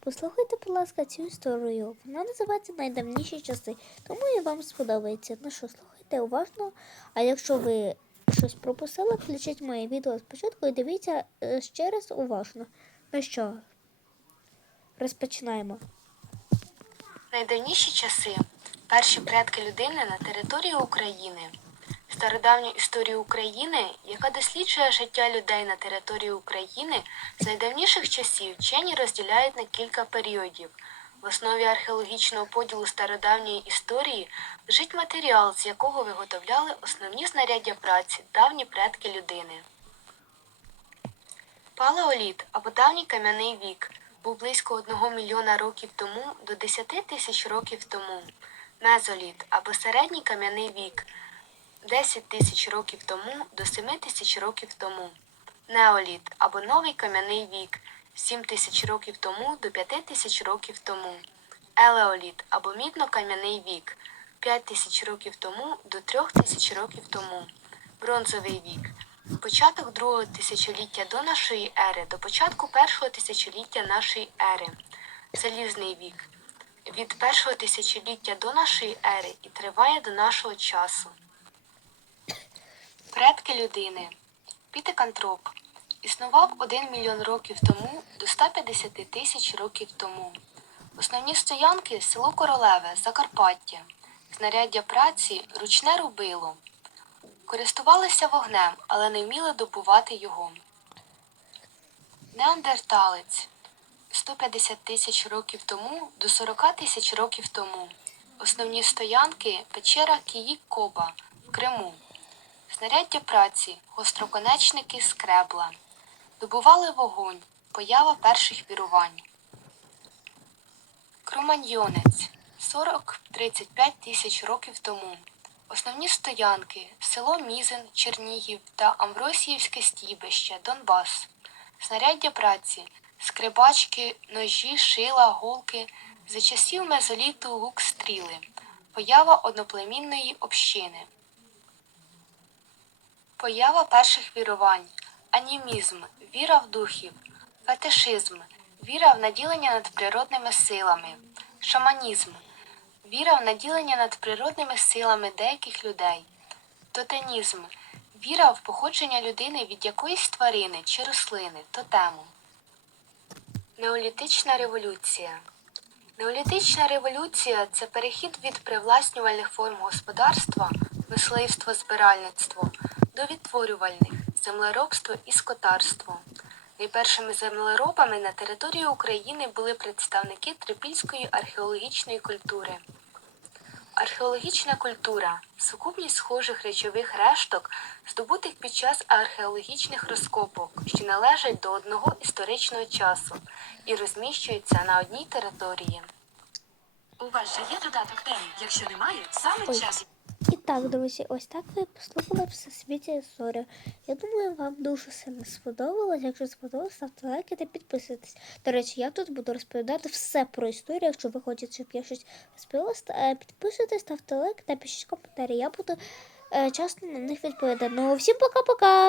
Послухайте, будь ласка, цю історію. Вона називається Найдавніші часи, тому і вам сподобається. Ну що, слухайте уважно. А якщо ви щось пропустили, включіть моє відео спочатку і дивіться е, ще раз уважно. Ну що, розпочинаємо. Найдавніші часи перші предки людини на території України. Стародавню історію України, яка досліджує життя людей на території України, з найдавніших часів вчені розділяють на кілька періодів. В основі археологічного поділу стародавньої історії лежить матеріал, з якого виготовляли основні знаряддя праці давні предки людини. Палеоліт або давній кам'яний вік був близько 1 мільйона років тому до 10 тисяч років тому. Мезоліт або середній кам'яний вік 10 тисяч років тому до 7 тисяч років тому. Неоліт або новий кам'яний вік 7 тисяч років тому до 5 тисяч років тому. Елеоліт або мідно-кам'яний вік 5 тисяч років тому до 3 тисяч років тому. Бронзовий вік Початок другого тисячоліття до нашої ери до початку першого тисячоліття нашої ери. Залізний вік від першого тисячоліття до нашої ери і триває до нашого часу. Предки людини. Пітекантроп існував 1 мільйон років тому до 150 тисяч років тому. Основні стоянки село Королеве, Закарпаття. Знаряддя праці ручне рубило. Користувалися вогнем, але не вміли добувати його. Неандерталець 150 тисяч років тому до 40 тисяч років тому. Основні стоянки печера Київ Коба в Криму. Знаряддя праці, гостроконечники скребла. Добували вогонь, поява перших вірувань. Кроманьйонець 40-35 тисяч років тому. Основні стоянки село Мізин, Чернігів та Амвросіївське стійбище, Донбас. Знаряддя праці, скрибачки, ножі, шила, голки, за часів мезоліту лук стріли, поява одноплемінної общини. Поява перших вірувань, анімізм, віра в духів, фетишизм, віра в наділення надприродними силами, шаманізм, віра в наділення надприродними силами деяких людей, тотемізм, віра в походження людини від якоїсь тварини чи рослини, тотему. Неолітична революція. Неолітична революція це перехід від привласнювальних форм господарства, мисливство, збиральництво до відтворювальних землеробство і скотарство. Найпершими землеробами на території України були представники трипільської археологічної культури. Археологічна культура сукупність схожих речових решток, здобутих під час археологічних розкопок, що належать до одного історичного часу і розміщуються на одній території. У вас же є додаток тем. Якщо немає, саме Ой. час. Так, друзі, ось так ви послухали Всесвіті історію. Я думаю, вам дуже сильно сподобалось. Якщо сподобалось, ставте лайки та підписуйтесь. До речі, я тут буду розповідати все про історію. Якщо ви хочете, щоб я щось розповіла, е, підписуйтесь, ставте лайк та пишіть коментарі. Я буду е, часто на них відповідати. Ну, всім пока-пока!